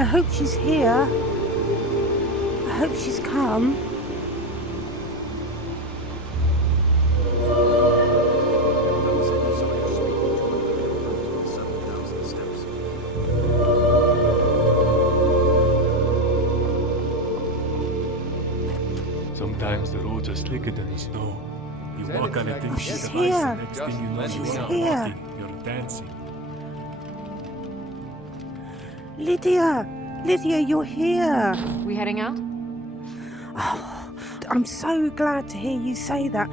I hope she's here. I hope she's come. Sometimes the roads are slicker than the snow. You walk on a thin sheet of ice, and next thing you know, you're not walking, you're dancing. Lydia, you're here. We heading out? Oh, I'm so glad to hear you say that.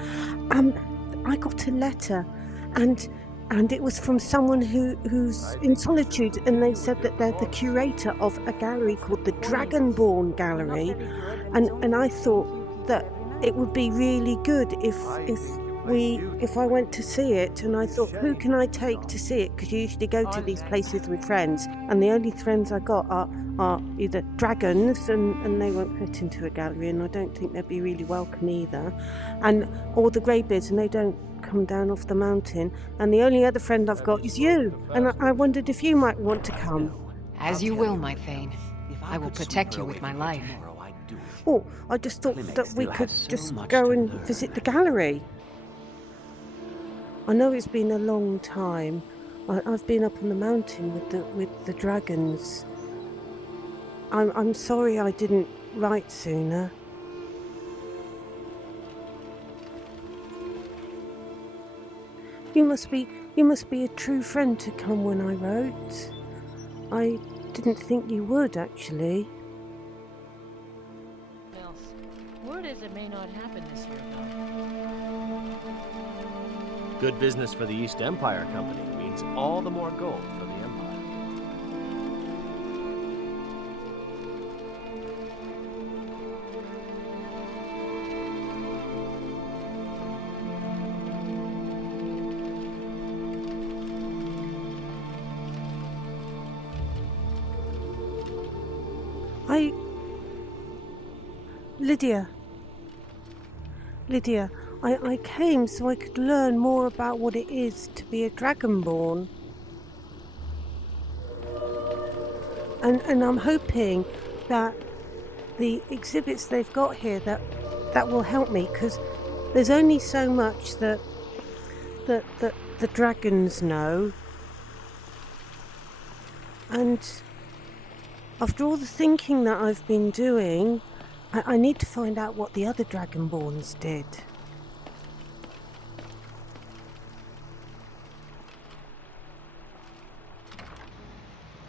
I got a letter, and it was from someone who's in solitude, and they said that they're the curator of a gallery called the Dragonborn Gallery, and I thought that it would be really good if I went to see it, and I thought, who can I take to see it? Because you usually go to these places with friends, and the only friends I got are either dragons, and they won't fit into a gallery, and I don't think they'd be really welcome either, or the greybeards, and they don't come down off the mountain, and the only other friend I've got is you, and I wondered if you might want to come. As you will, my Thane. I will protect you with my life. Oh, I just thought that we could just go and visit the gallery. I know it's been a long time. I've been up on the mountain with the dragons. I'm sorry I didn't write sooner. You must be a true friend to come when I wrote. I didn't think you would, actually. Word is it may not happen this year, though. Good business for the East Empire Company means all the more gold for the Empire. Lydia, I came so I could learn more about what it is to be a Dragonborn. And I'm hoping that the exhibits they've got here that will help me, because there's only so much that the dragons know. And after all the thinking that I've been doing, I need to find out what the other Dragonborns did.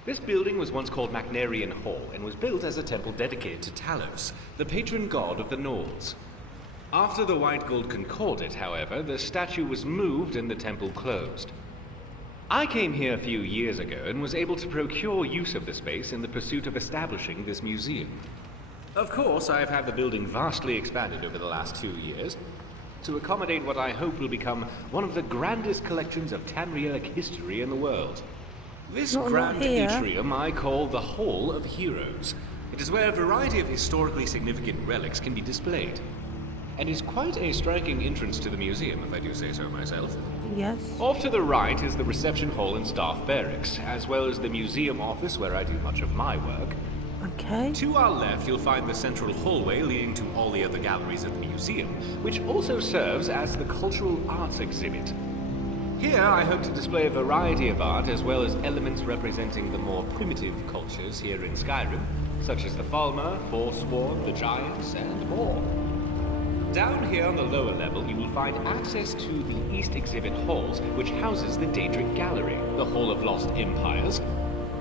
This building was once called Machinima Hall and was built as a temple dedicated to Talos, the patron god of the Nords. After the White Gold Concordat, however, the statue was moved and the temple closed. I came here a few years ago and was able to procure use of the space in the pursuit of establishing this museum. Of course, I have had the building vastly expanded over the last 2 years to accommodate what I hope will become one of the grandest collections of Tamrielic history in the world. This grand atrium I call the Hall of Heroes. It is where a variety of historically significant relics can be displayed, and is quite a striking entrance to the museum, if I do say so myself. Yes. Off to the right is the reception hall and staff barracks, as well as the museum office where I do much of my work. Okay. To our left, you'll find the central hallway leading to all the other galleries of the museum, which also serves as the cultural arts exhibit. Here, I hope to display a variety of art, as well as elements representing the more primitive cultures here in Skyrim, such as the Falmer, Forsworn, the Giants, and more. Down here on the lower level, you will find access to the East Exhibit Halls, which houses the Daedric Gallery, the Hall of Lost Empires,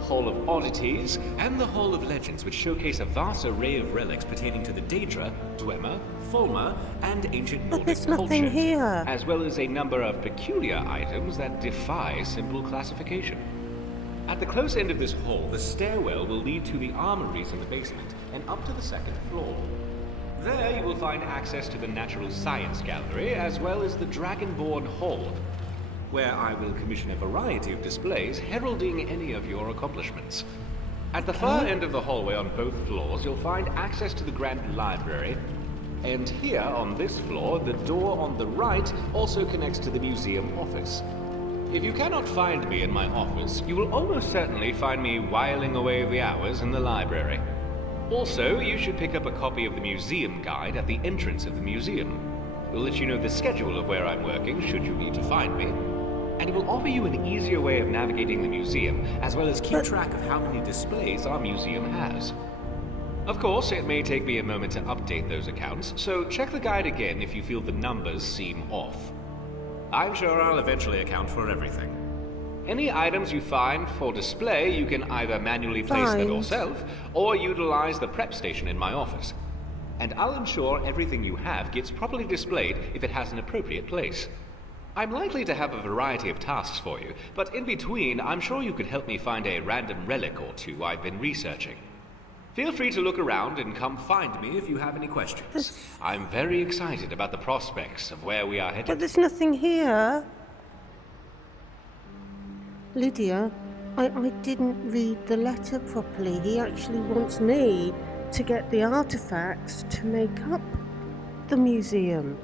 Hall of Oddities, and the Hall of Legends, which showcase a vast array of relics pertaining to the Daedra, Dwemer, Fulmer, and ancient Nordic But there's nothing cultures, here. as well as a number of peculiar items that defy simple classification. At the close end of this hall, the stairwell will lead to the armories in the basement and up to the second floor. There you will find access to the Natural Science Gallery, as well as the Dragonborn Hall, where I will commission a variety of displays heralding any of your accomplishments. At the far end of the hallway on both floors, you'll find access to the Grand Library, and here on this floor, the door on the right also connects to the museum office. If you cannot find me in my office, you will almost certainly find me whiling away the hours in the library. Also, you should pick up a copy of the museum guide at the entrance of the museum. It will let you know the schedule of where I'm working should you need to find me. And it will offer you an easier way of navigating the museum, as well as keep track of how many displays our museum has. Of course, it may take me a moment to update those accounts, so check the guide again if you feel the numbers seem off. I'm sure I'll eventually account for everything. Any items you find for display, you can either manually place them yourself, or utilize the prep station in my office. And I'll ensure everything you have gets properly displayed if it has an appropriate place. I'm likely to have a variety of tasks for you, but in between, I'm sure you could help me find a random relic or two I've been researching. Feel free to look around and come find me if you have any questions. I'm very excited about the prospects of where we are headed. But there's nothing here. Lydia, I didn't read the letter properly. He actually wants me to get the artifacts to make up the museum.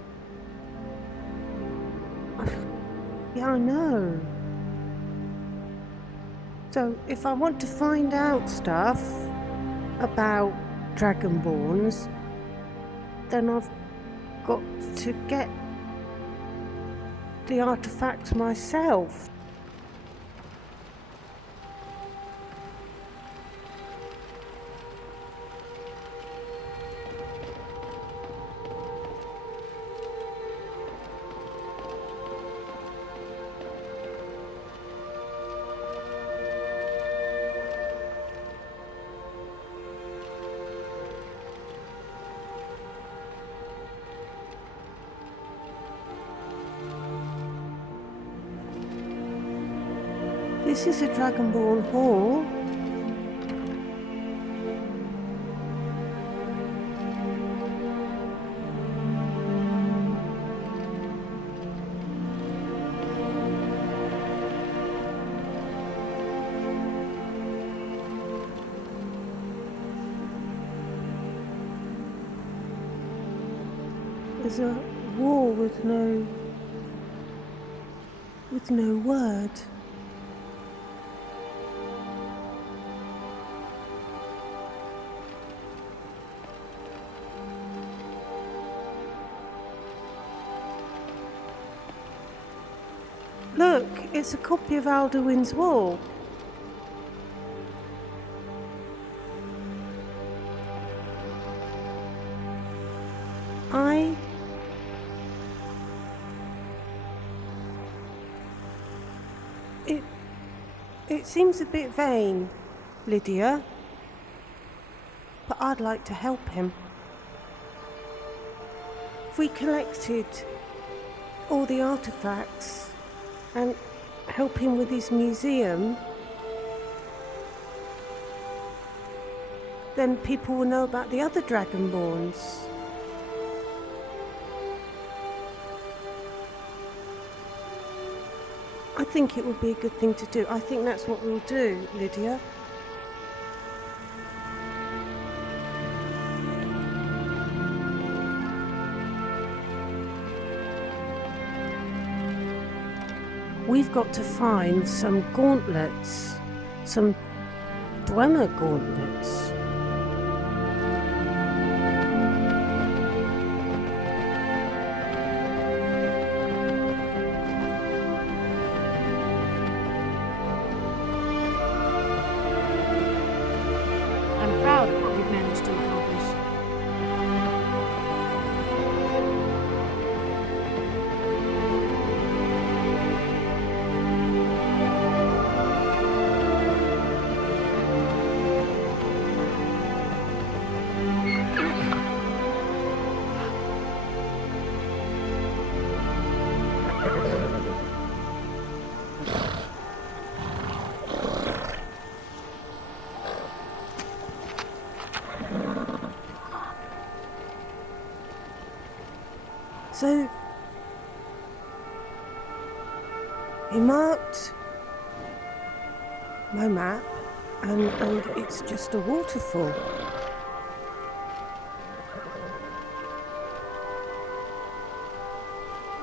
Yeah, I know. So if I want to find out stuff about Dragonborns, then I've got to get the artifacts myself. This is a Dragonborn hall. There's a wall with no word. Look, it's a copy of Alduin's wall. It seems a bit vain, Lydia, but I'd like to help him. If we collected all the artifacts and help him with his museum, then people will know about the other Dragonborns. I think it would be a good thing to do. I think that's what we'll do, Lydia. We've got to find some gauntlets, some Dwemer gauntlets. I'm proud of what we've managed to accomplish. So, he marked my map, and it's just a waterfall.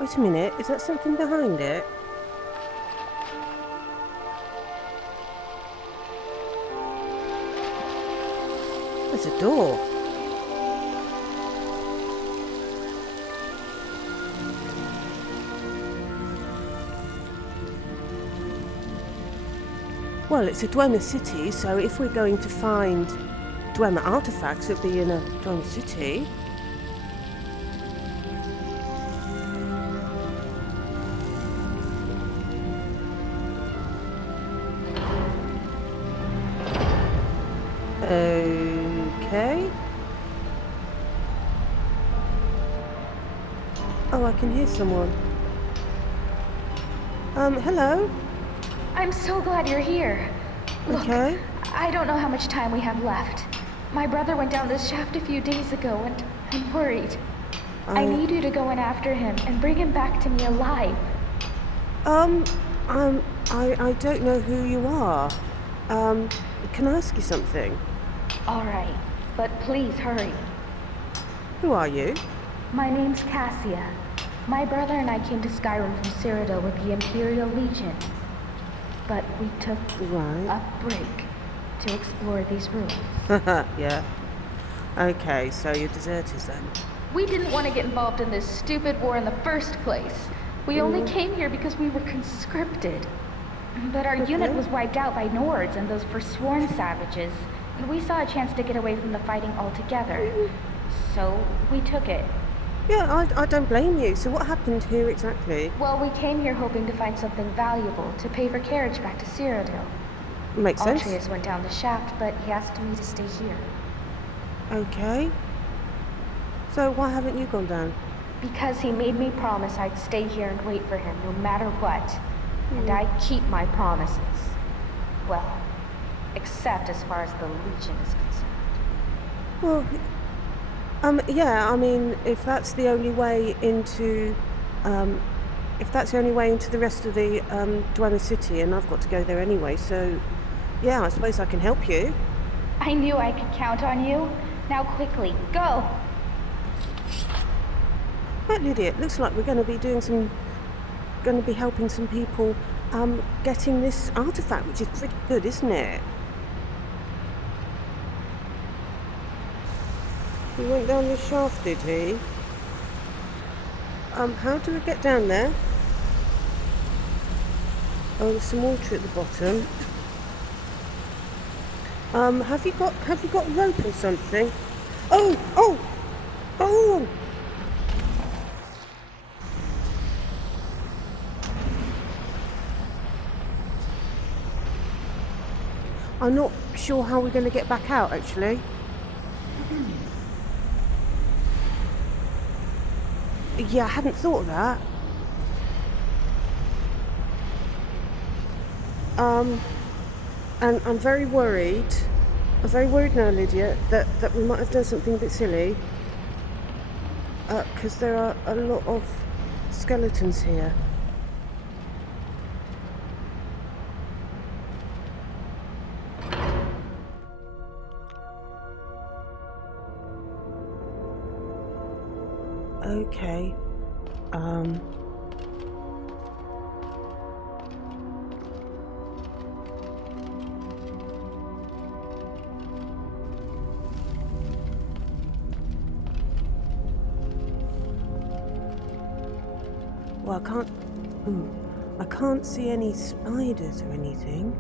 Wait a minute, is that something behind it? There's a door. Well, it's a Dwemer city, so if we're going to find Dwemer artifacts, it'd be in a Dwemer city. Okay. Oh, I can hear someone. Hello? I'm so glad you're here. Look, Okay. I don't know how much time we have left. My brother went down this shaft a few days ago and I'm worried. I need you to go in after him and bring him back to me alive. I don't know who you are. Can I ask you something? All right, but please hurry. Who are you? My name's Cassia. My brother and I came to Skyrim from Cyrodiil with the Imperial Legion. But we took a break to explore these ruins. Yeah. Okay, so you're deserters then? We didn't want to get involved in this stupid war in the first place. We only came here because we were conscripted. But our unit was wiped out by Nords and those forsworn savages, and we saw a chance to get away from the fighting altogether. So we took it. Yeah, I don't blame you. So what happened here exactly? Well, we came here hoping to find something valuable to pay for carriage back to Cyrodiil. Makes sense. Altreus went down the shaft, but he asked me to stay here. Okay. So why haven't you gone down? Because he made me promise I'd stay here and wait for him no matter what. And I keep my promises. Well, except as far as the Legion is concerned. Well, yeah, I mean, if that's the only way into, the rest of the Dwemer city, and I've got to go there anyway, so yeah, I suppose I can help you. I knew I could count on you. Now quickly, go! Right, Lydia, it looks like we're going to be helping some people getting this artifact, which is pretty good, isn't it? He went down the shaft, did he? How do we get down there? Oh, there's some water at the bottom. Have you got rope or something? Oh! I'm not sure how we're going to get back out, actually. Yeah, I hadn't thought of that. And I'm very worried. I'm very worried now, Lydia, that we might have done something a bit silly. Because there are a lot of skeletons here. Okay. Well, I can't see any spiders or anything.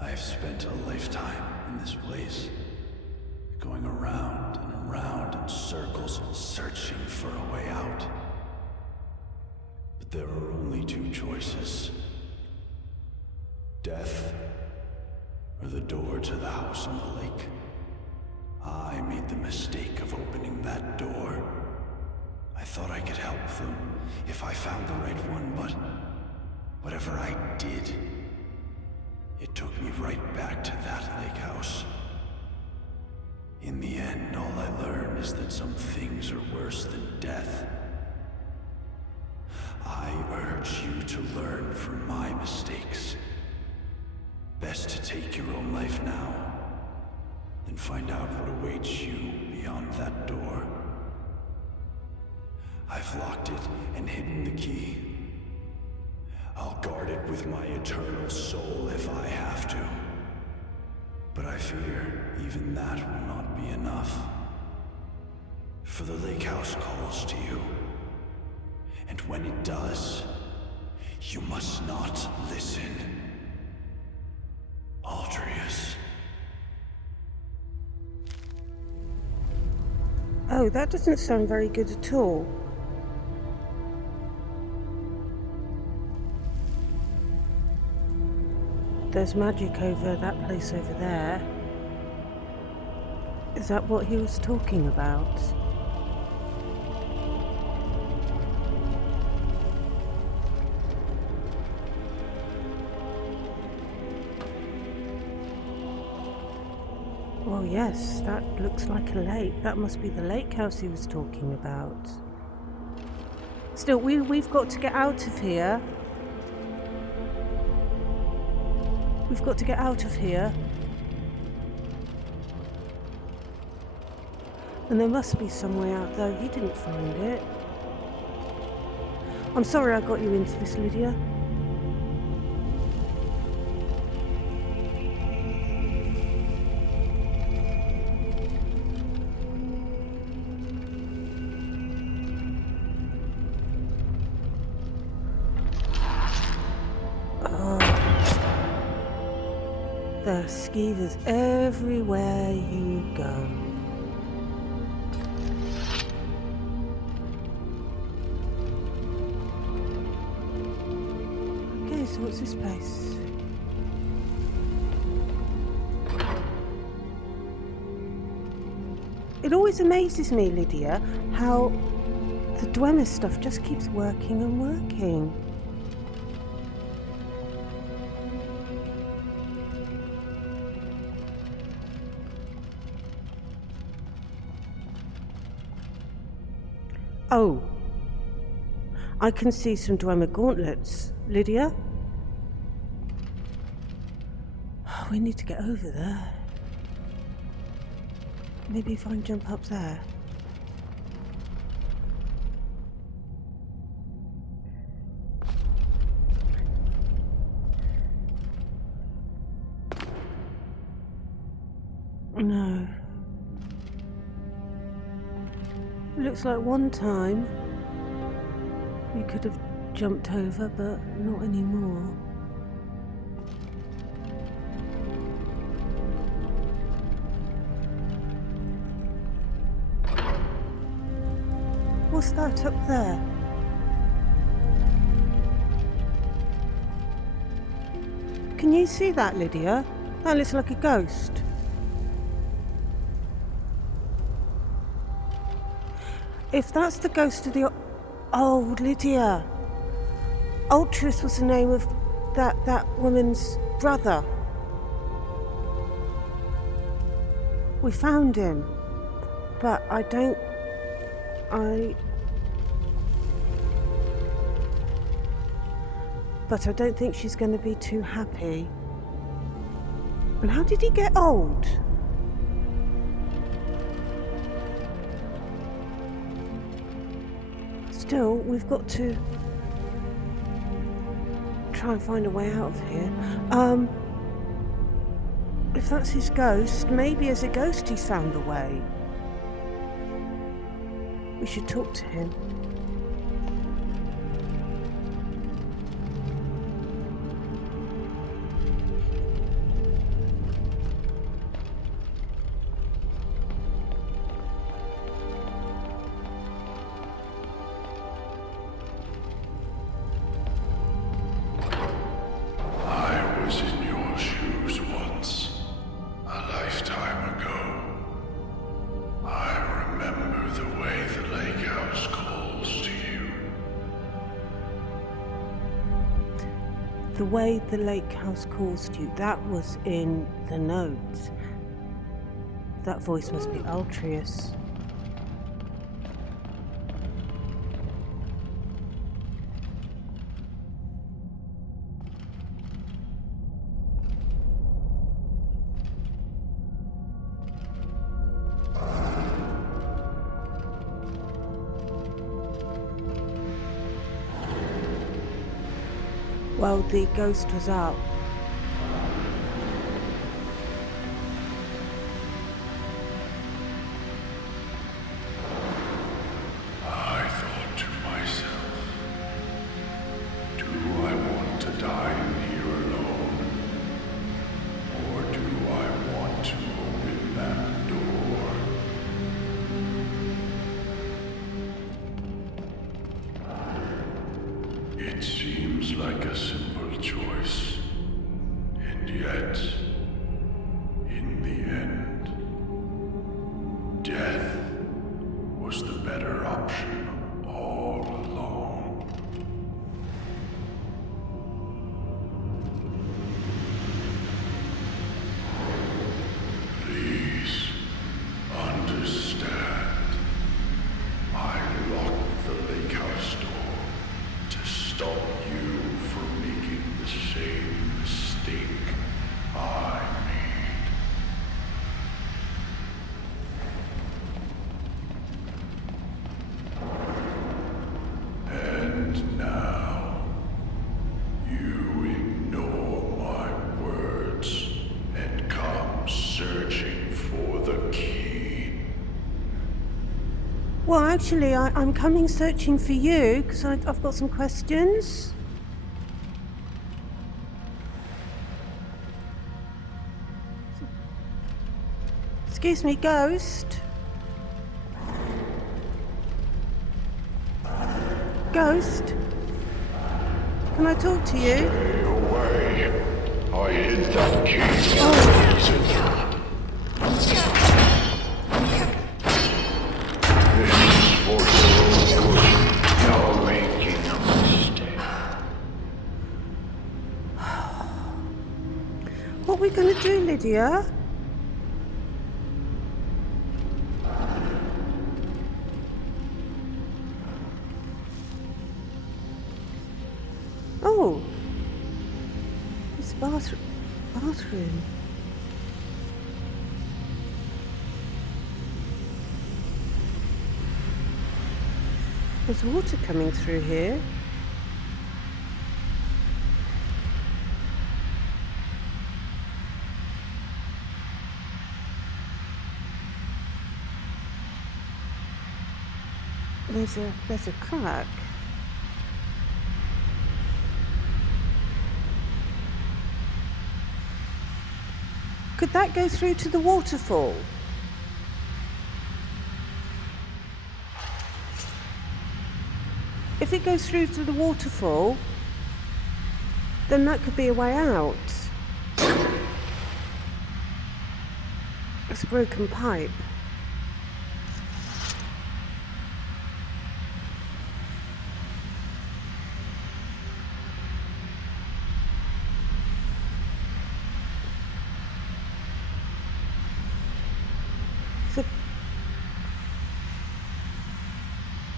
I've spent a lifetime in this place, going around and around in circles, searching for a way out. But there are only two choices: death, or the door to the house on the lake. I made the mistake of opening that door. I thought I could help them if I found the right one, but whatever I did, it took me right back to that lake house. In the end, all I learn is that some things are worse than death. I urge you to learn from my mistakes. Best to take your own life now, than find out what awaits you beyond that door. I've locked it and hidden the key. I'll guard it with my eternal soul if I have to. But I fear even that will not be enough. For the lake house calls to you. And when it does, you must not listen. Aldrius. Oh, that doesn't sound very good at all. There's magic over that place over there. Is that what he was talking about? Well, yes, that looks like a lake. That must be the lake house he was talking about. Still, we've got to get out of here. We've got to get out of here. And there must be some way out, though. He didn't find it. I'm sorry I got you into this, Lydia. There are skeevers everywhere you go. Okay, so what's this place? It always amazes me, Lydia, how the Dwemer stuff just keeps working and working. Oh, I can see some Dwemer gauntlets. Lydia? Oh, we need to get over there. Maybe if I can jump up there. No. It looks like one time we could have jumped over, but not anymore. What's that up there? Can you see that, Lydia? That looks like a ghost. If that's the ghost of the... Oh, Lydia. Aldrius was the name of that woman's brother. We found him. But I don't think she's going to be too happy. And how did he get old? Still, we've got to try and find a way out of here. If that's his ghost, maybe as a ghost he's found a way. We should talk to him. The way the lake house calls to you, that was in the notes. That voice must be Ultrius. Well, the ghost was up. I thought to myself, do I want to die in here alone? Or do I want to open that door? It seems like a simple choice, and yet, in the end, death was the better option all along. Please understand, I locked the lake house door to stop you from making the same mistake I made. And now, you ignore my words and come searching for the key. Well, actually, I'm coming searching for you because I've got some questions. Excuse me, ghost. Ghost? Can I talk to you? Stay away. I hid that key for a reason. This is for your own good. You're making a mistake. What are we going to do, Lydia? Oh, it's a bathroom. There's water coming through here. There's a crack. Could that go through to the waterfall? If it goes through to the waterfall, then that could be a way out. It's a broken pipe.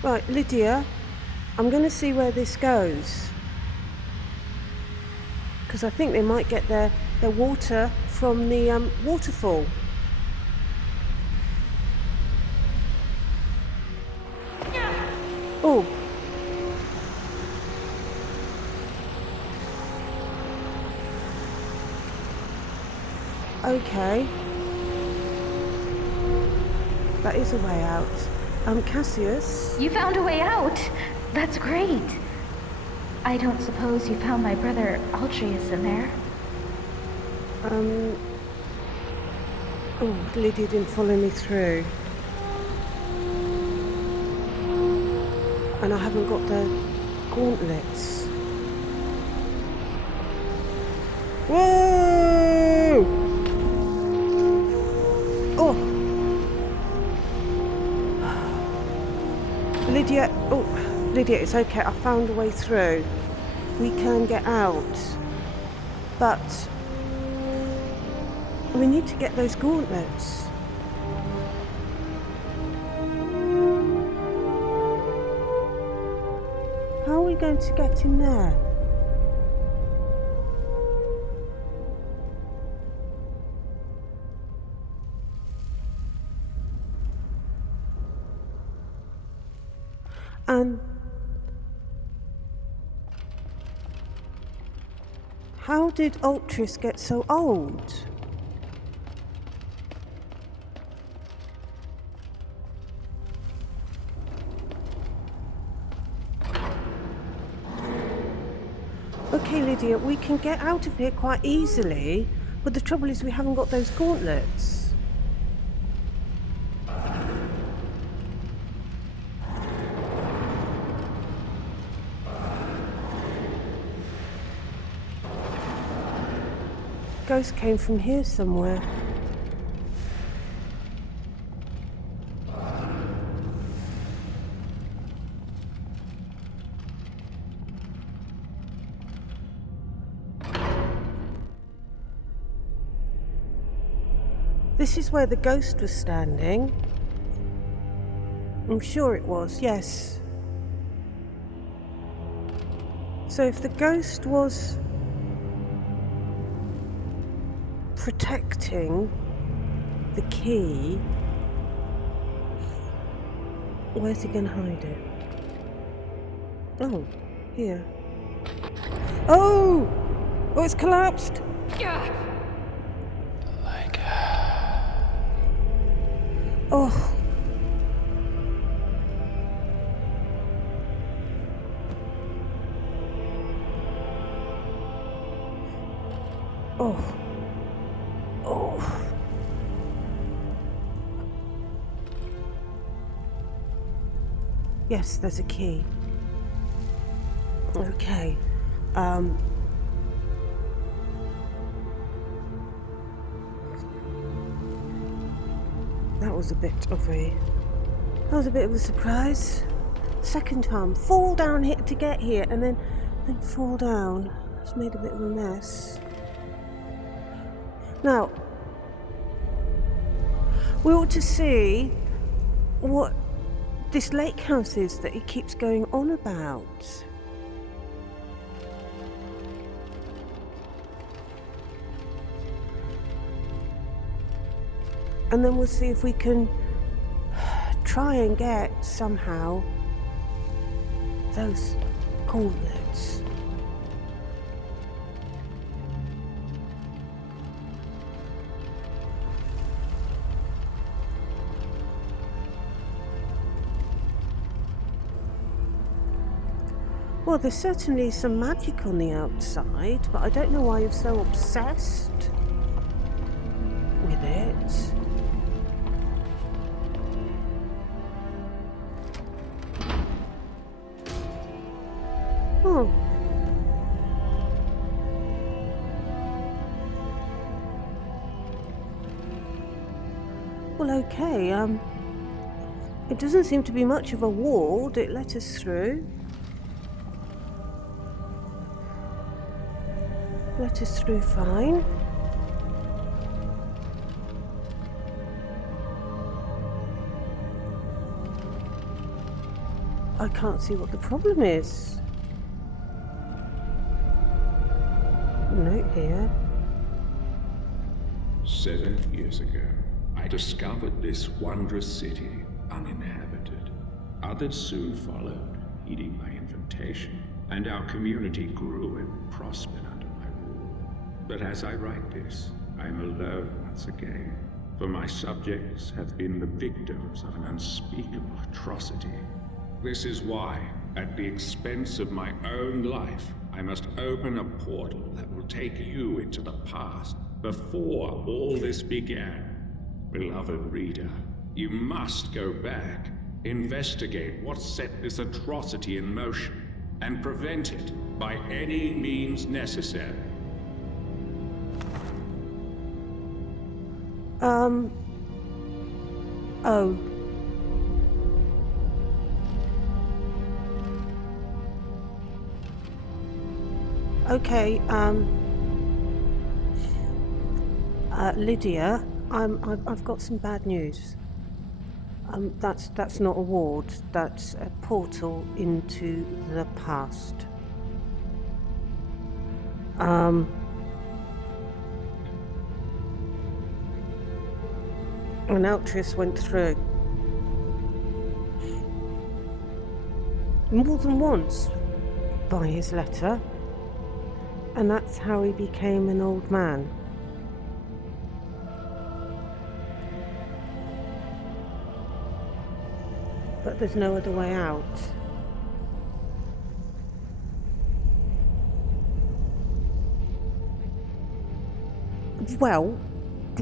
Right, Lydia, I'm going to see where this goes. Because I think they might get their water from the waterfall. Oh. Okay. That is a way out. Cassius? You found a way out! That's great! I don't suppose you found my brother Ultrius in there? Oh, Lydia didn't follow me through. And I haven't got the gauntlets. Whoa! Oh! Lydia, it's okay. I found a way through. We can get out. But we need to get those gauntlets. we going to get in there? And how did Ultris get so old? Okay, Lydia, we can get out of here quite easily, but the trouble is we haven't got those gauntlets. Ghost came from here somewhere. This is where the ghost was standing. I'm sure it was, yes. So if the ghost was protecting the key, where's he gonna hide it? Oh, here. Oh! Oh, it's collapsed! Oh. Oh. Oh. Yes, there's a key. Okay. That was a bit of a surprise. Second time, fall down here to get here, and then fall down. It's made a bit of a mess. Now, we ought to see what this lake house is that he keeps going on about. And then we'll see if we can try and get somehow those gauntlets. Well, there's certainly some magic on the outside, but I don't know why you're so obsessed with it. Oh. Well, okay, it doesn't seem to be much of a wall. It let us through. Let us through fine. I can't see what the problem is. Note here. 7 years ago, I discovered this wondrous city uninhabited. Others soon followed, heeding my invitation, and our community grew and prospered under my rule. But as I write this, I am alone once again, for my subjects have been the victims of an unspeakable atrocity. This is why, at the expense of my own life, I must open a portal that will take you into the past, before all this began. Beloved reader, you must go back, investigate what set this atrocity in motion, and prevent it by any means necessary. Oh. Okay, Lydia, I've got some bad news. That's not a ward. That's a portal into the past. An Altruist went through more than once by his letter, and that's how he became an old man. But there's no other way out. Well,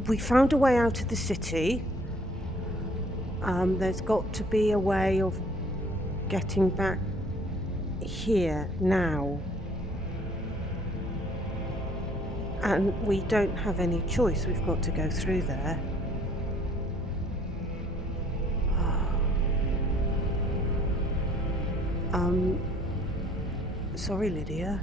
we found a way out of the city. There's got to be a way of getting back here now. And we don't have any choice. We've got to go through there. Sorry, Lydia.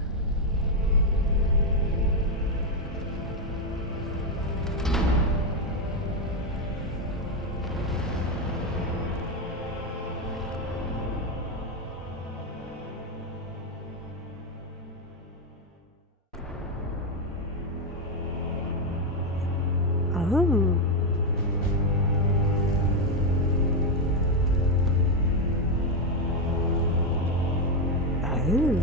Oh. Oh.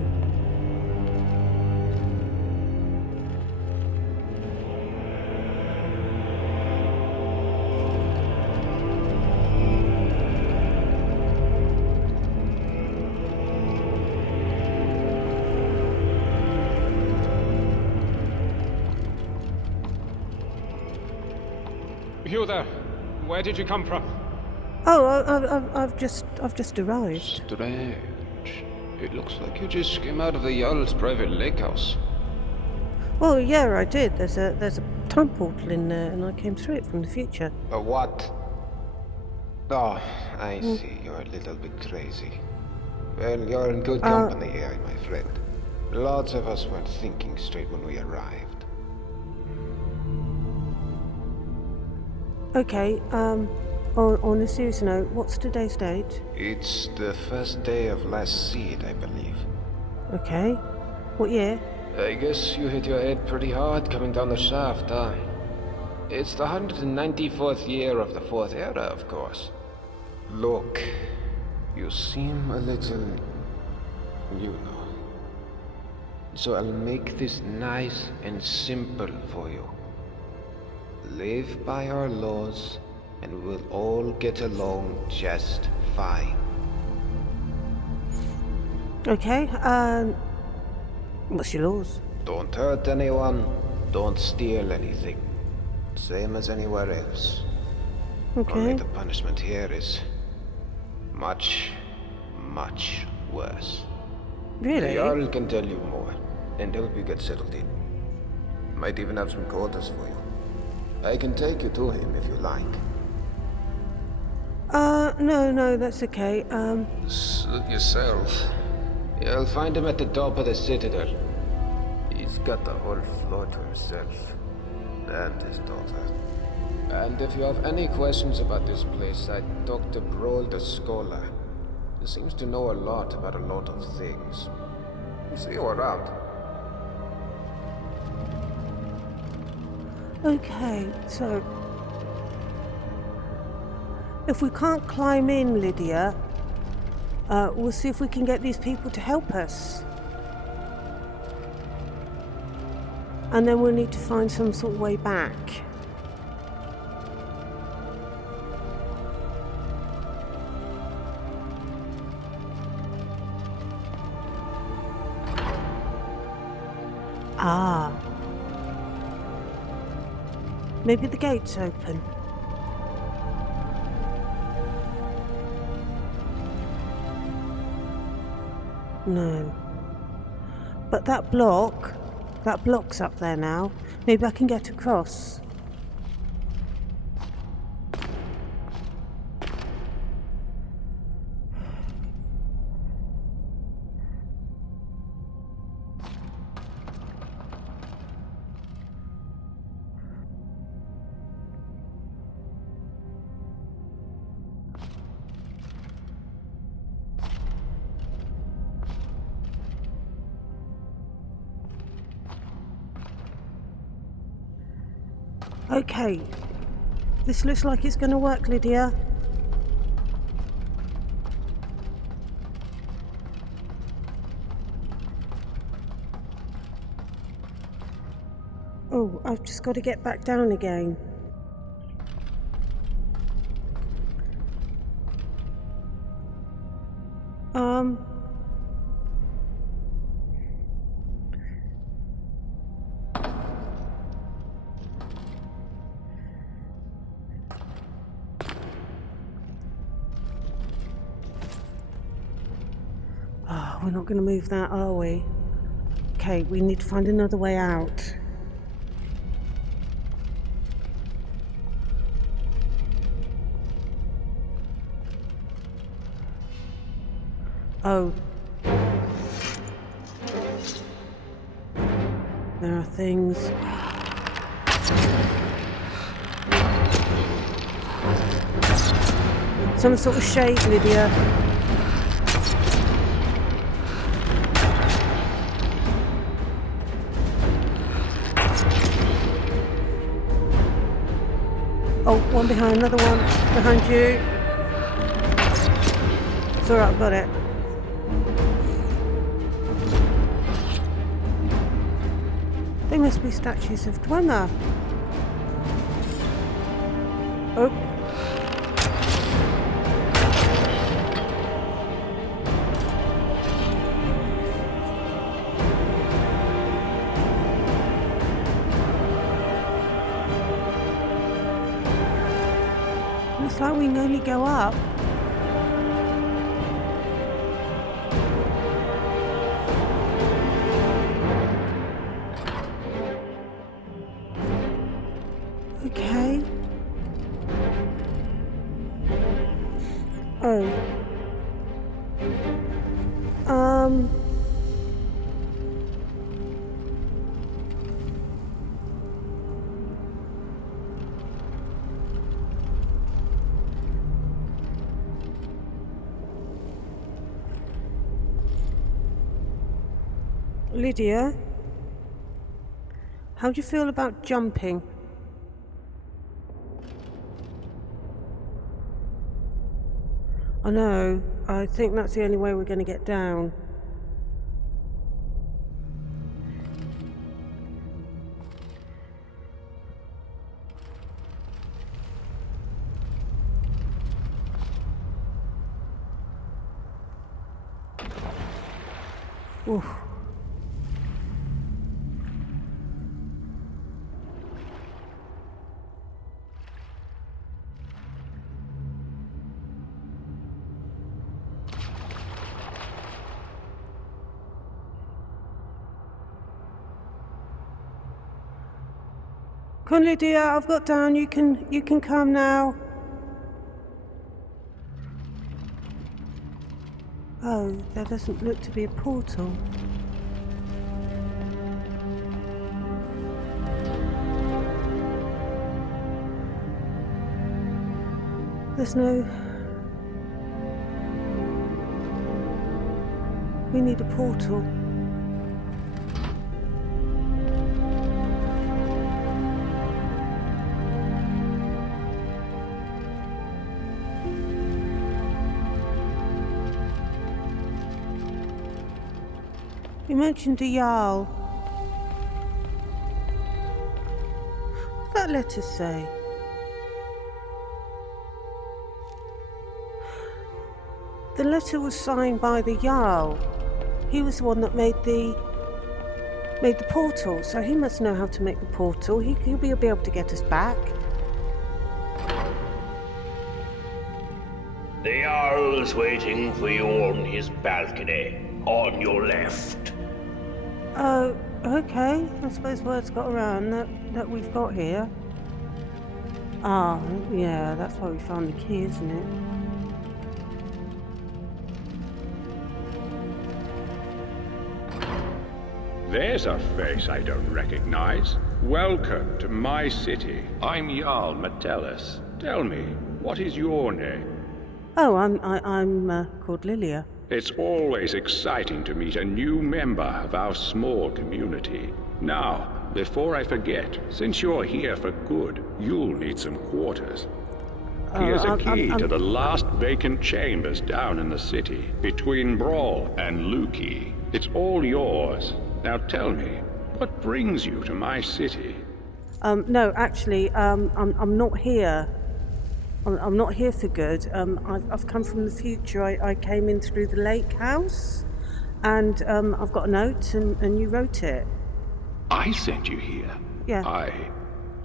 You there? Where did you come from? Oh, I've just arrived. Strange. It looks like you just came out of the Jarl's private lake house. Well, yeah, I did. There's a time portal in there, and I came through it from the future. A what? Oh, I see. You're a little bit crazy. Well, you're in good company here, my friend. Lots of us weren't thinking straight when we arrived. Okay, on a serious note, what's today's date? It's the first day of last seed, I believe. Okay. What year? I guess you hit your head pretty hard coming down the shaft, huh? It's the 194th year of the Fourth Era, of course. Look, you seem a little... you know. So I'll make this nice and simple for you. Live by our laws, and we'll all get along just fine. Okay, what's your laws? Don't hurt anyone, don't steal anything. Same as anywhere else. Okay. Only the punishment here is much, much worse. Really? The Jarl can tell you more, and help you get settled in. Might even have some quarters for you. I can take you to him if you like. No, that's okay. Suit yourself. You'll find him at the top of the Citadel. He's got the whole floor to himself. And his daughter. And if you have any questions about this place, I'd talk to Brol the Scholar. He seems to know a lot about a lot of things. See you around. Okay, so... if we can't climb in, Lydia, we'll see if we can get these people to help us. And then we'll need to find some sort of way back. Ah. Maybe the gate's open. No. But that block's up there now. Maybe I can get across. Okay. This looks like it's going to work, Lydia. Oh, I've just got to get back down again. We're not going to move that, are we? Okay, we need to find another way out. Oh. There are things. Some sort of shade, Lydia. Oh, one behind, another one behind you. It's alright, I've got it. They must be statues of Dwemer. Oh. Looks like we can only go up. Okay. Oh. Lydia, how do you feel about jumping? I know, I think that's the only way we're going to get down. Oof. Come on, Lydia, I've got down. You can come now. Oh, there doesn't look to be a portal. There's no... We need a portal. You mentioned a Jarl. What's that letter say? The letter was signed by the Jarl. He was the one that made the portal, so he must know how to make the portal. He'll be able to get us back. The Jarl is waiting for you on his balcony, on your left. Oh, okay. I suppose word's got around that we've got here. Ah, yeah, that's why we found the key, isn't it? There's a face I don't recognize. Welcome to my city. I'm Jarl Metellus. Tell me, what is your name? Oh, I'm called Lillia. It's always exciting to meet a new member of our small community. Now, before I forget, since you're here for good, you'll need some quarters. Here's a key to the last vacant chambers down in the city, between Brawl and Lukey. It's all yours. Now tell me, what brings you to my city? No, actually, I'm not here. I'm not here for good. I've come from the future. I came in through the lake house, and I've got a note, and you wrote it. I sent you here? Yeah.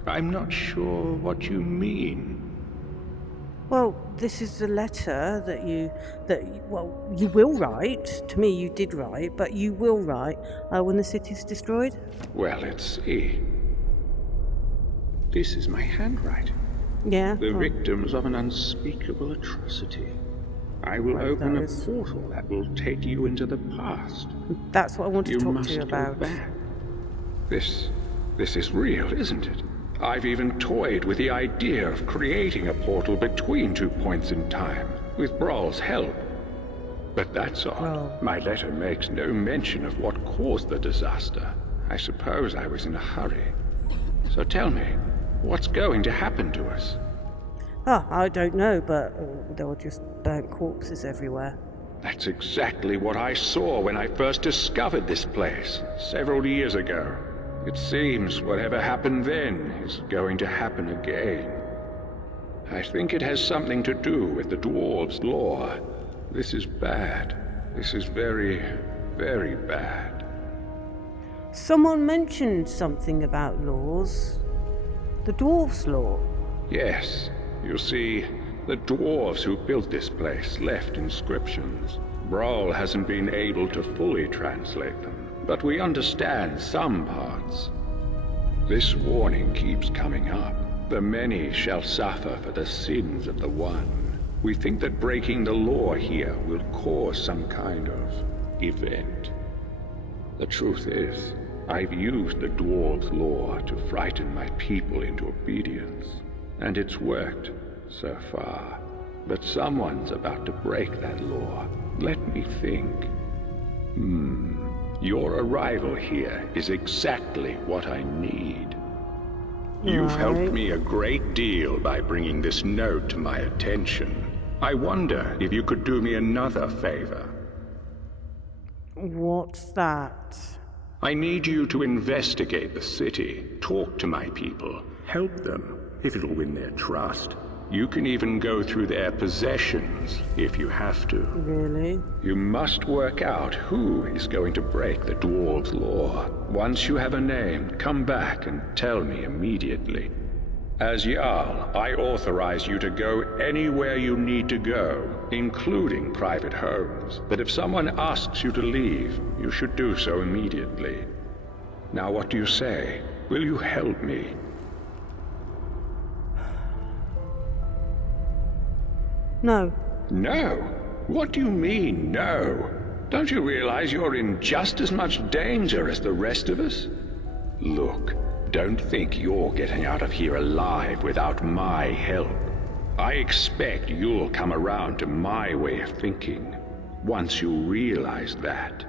I'm not sure what you mean. Well, this is the letter that you will write. To me, you did write, but you will write when the city's destroyed. Well, let's see. This is my handwriting. Yeah. The victims of an unspeakable atrocity. I will open a portal that will take you into the past. That's what I want to talk to you about. Go back. This is real, isn't it? I've even toyed with the idea of creating a portal between 2 points in time, with Brawl's help. But that's odd. My letter makes no mention of what caused the disaster. I suppose I was in a hurry. So tell me, what's going to happen to us? I don't know, but there were just burnt corpses everywhere. That's exactly what I saw when I first discovered this place, several years ago. It seems whatever happened then is going to happen again. I think it has something to do with the dwarves' law. This is bad. This is very, very bad. Someone mentioned something about laws. The dwarves' law. Yes. You see, the dwarves who built this place left inscriptions. Brawl hasn't been able to fully translate them, but we understand some parts. This warning keeps coming up. The many shall suffer for the sins of the one. We think that breaking the law here will cause some kind of event. The truth is, I've used the dwarves' law to frighten my people into obedience, and it's worked so far. But someone's about to break that law. Let me think. Your arrival here is exactly what I need. You've helped me a great deal by bringing this note to my attention. I wonder if you could do me another favor. What's that? I need you to investigate the city, talk to my people, help them, if it'll win their trust. You can even go through their possessions, if you have to. Really? You must work out who is going to break the dwarves' law. Once you have a name, come back and tell me immediately. As Jarl, I authorize you to go anywhere you need to go, including private homes. But if someone asks you to leave, you should do so immediately. Now what do you say? Will you help me? No. No? What do you mean, no? Don't you realize you're in just as much danger as the rest of us? Look, don't think you're getting out of here alive without my help. I expect you'll come around to my way of thinking, once you realize that.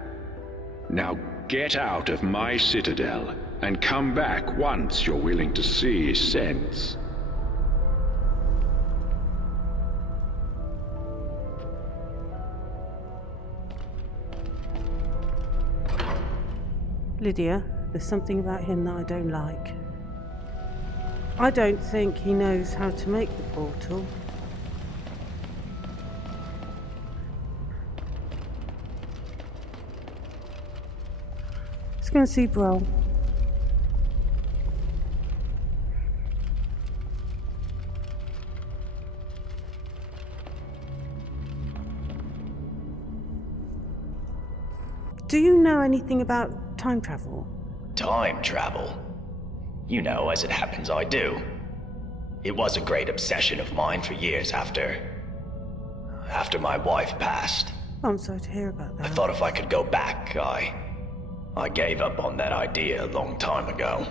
Now get out of my citadel, and come back once you're willing to see sense. Lydia, there's something about him that I don't like. I don't think he knows how to make the portal. Let's go and see Brawl. Do you know anything about time travel? Time travel? You know, as it happens, I do. It was a great obsession of mine for years after my wife passed. I'm sorry to hear about that. I thought if I could go back, I gave up on that idea a long time ago.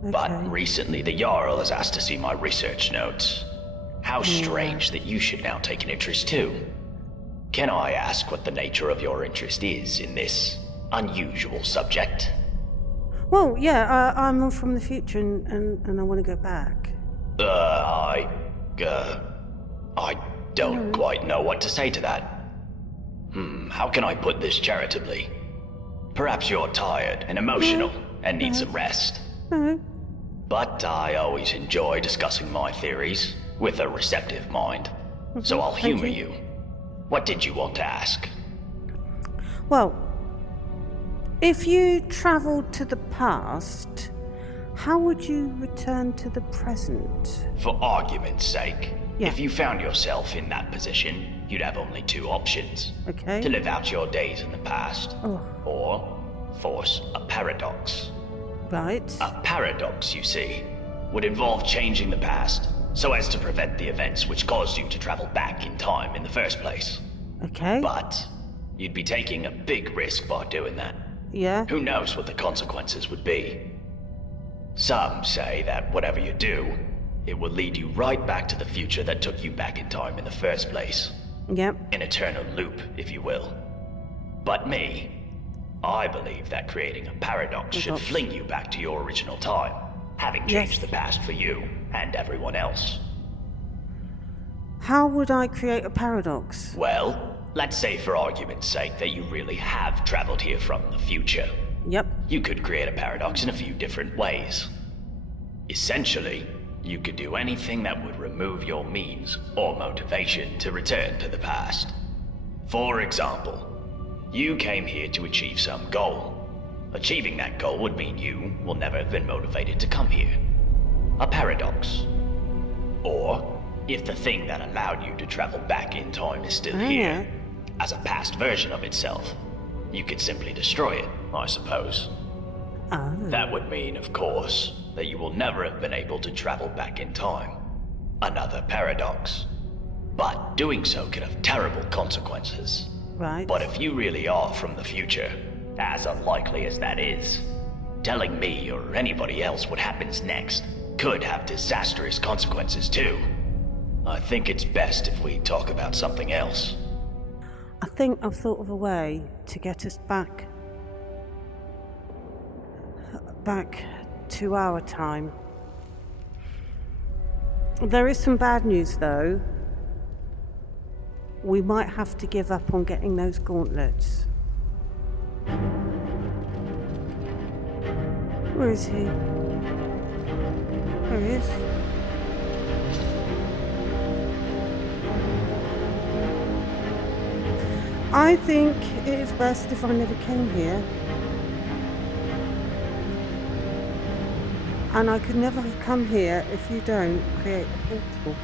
Okay. But recently the Jarl has asked to see my research notes. How strange that you should now take an interest too. Can I ask what the nature of your interest is in this unusual subject? Well, yeah, I'm from the future and I want to go back. I don't quite know what to say to that. How can I put this charitably? Perhaps you're tired and emotional and need some rest. No. But I always enjoy discussing my theories with a receptive mind. So I'll humor you. What did you want to ask? Well, if you travelled to the past, how would you return to the present? For argument's sake, Yeah. if you found yourself in that position, you'd have only two options. Okay. To live out your days in the past, Oh. or force a paradox. Right. A paradox, you see, would involve changing the past so as to prevent the events which caused you to travel back in time in the first place. Okay. But you'd be taking a big risk by doing that. Yeah. Who knows what the consequences would be? Some say that whatever you do, it will lead you right back to the future that took you back in time in the first place. Yep. An eternal loop, if you will. But me, I believe that creating a paradox should fling you back to your original time, having changed the past for you and everyone else. How would I create a paradox? Well, let's say for argument's sake that you really have traveled here from the future. Yep. You could create a paradox in a few different ways. Essentially, you could do anything that would remove your means or motivation to return to the past. For example, you came here to achieve some goal. Achieving that goal would mean you will never have been motivated to come here. A paradox. Or, if the thing that allowed you to travel back in time is still here, as a past version of itself, you could simply destroy it, I suppose. That would mean, of course, that you will never have been able to travel back in time. Another paradox. But doing so could have terrible consequences. Right. But if you really are from the future, as unlikely as that is, telling me or anybody else what happens next could have disastrous consequences too. I think it's best if we talk about something else. I think I've thought of a way to get us back to our time. There is some bad news though. We might have to give up on getting those gauntlets. Where is he? There he is. I think it is best if I never came here. And I could never have come here if you don't create a portal.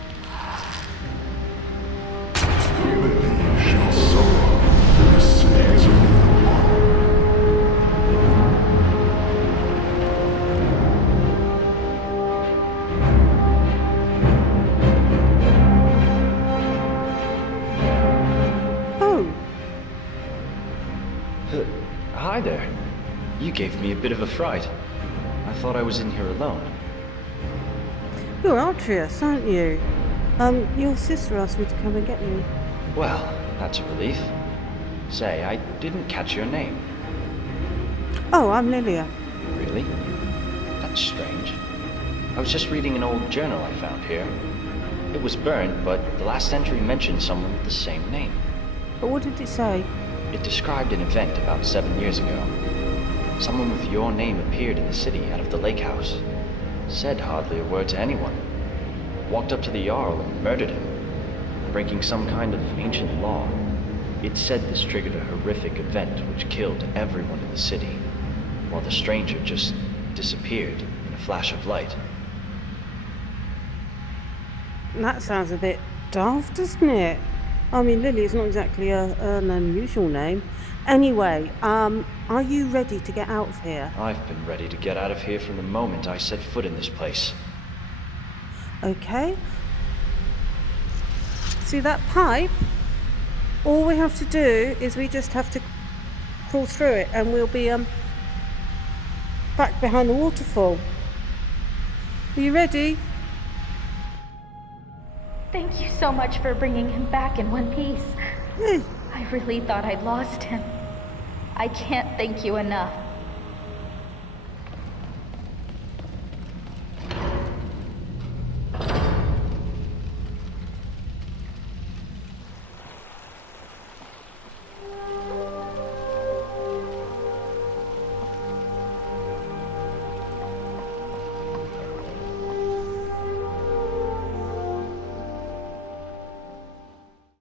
Shall sorrow for the sins of the one. Oh. Hi there. You gave me a bit of a fright. I thought I was in here alone. You're Altreus, aren't you? Your sister asked me to come and get you. Well, that's a relief. Say, I didn't catch your name. Oh, I'm Lillia. Really? That's strange. I was just reading an old journal I found here. It was burned, but the last entry mentioned someone with the same name. But what did it say? It described an event about 7 years ago. Someone with your name appeared in the city out of the lake house. Said hardly a word to anyone. Walked up to the Jarl and murdered him, breaking some kind of ancient law. It said this triggered a horrific event which killed everyone in the city, while the stranger just disappeared in a flash of light. That sounds a bit daft, doesn't it? I mean, Lily is not exactly an unusual name. Anyway, are you ready to get out of here? I've been ready to get out of here from the moment I set foot in this place. Okay. See that pipe? All we have to do is we just have to crawl through it and we'll be back behind the waterfall. Are you ready? Thank you so much for bringing him back in one piece. I really thought I'd lost him. I can't thank you enough.